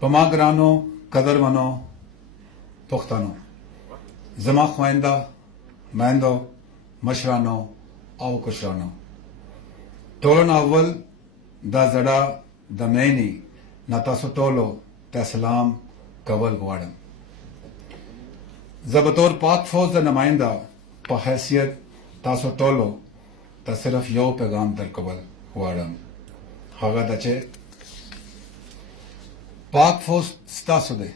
पमागरानो कदरमनो पुख्तानो जमा ख्वाइंदा मैंदो मशरानो आओ कुशरानो टोलन अव्वल दा जड़ा दमैनी नतासो टोलो तसलाम कवल गुआडम जबतौर पाक फौज दा नुमाइंदा प हैसियत तासो टोलो ता सिर्फ यो पैगाम दर कवल गुआडम हागा दचे पाक फौज स्तासो दे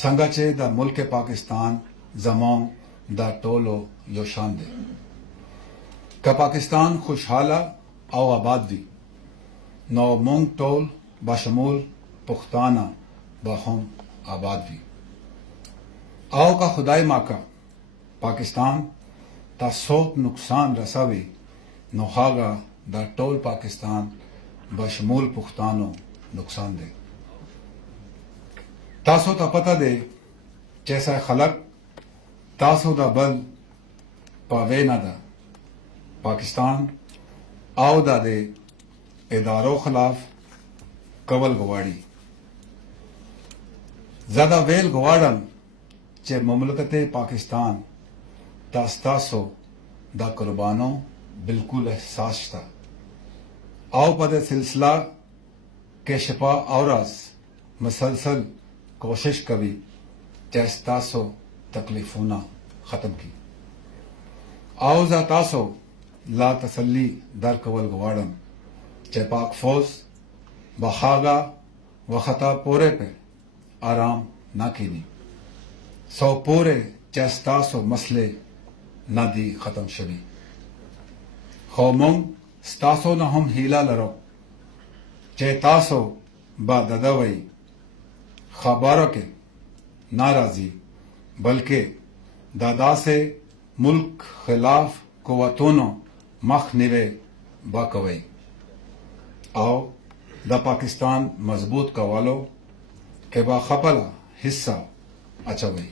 संगाचे दा मुल्क पाकिस्तान जमाओं दा टोलो यो शान दे का पाकिस्तान खुशहाला आओ आबाद दी नौ मोंग टोल बाशमूल पुख्ताना बहम आबाद दी आओ का खुदाई माका पाकिस्तान ता सोप नुकसान रसावी नोहागा दा टोल पाकिस्तान बशमूल पुख्तानो नुकसान दे तासो ता पता दे जैसा खलक तासो दा बल पावे ना दा पाकिस्तान आओ दा दे इदारों खिलाफ कवल गवाड़ी ज्यादा वेल गवाड़म चे मुमलकत पाकिस्तान तास्तासो दा कुर्बानो बिल्कुल एहसास था आओ पद सिलसिला के शपा औरस मसलसल कोशिश कभी जैस्तासो तकलीफूना खत्म की आओ जातासो ला तसल्ली दर कवल गवाड़म चे पाक फौज बहागा व खता पोरे पे आराम ना कीनी सौ पूरे चैस्तासो मसले ना दी खत्म शबी खौमुंग स्तासो न हम हीला लरो चेतासो बा ददवई खबारों के नाराजी बल्कि दादा से मुल्क खिलाफ कुव्वतों मख निवे बाकवई आओ द पाकिस्तान मजबूत कवालो के बा खपला हिस्सा अचवई।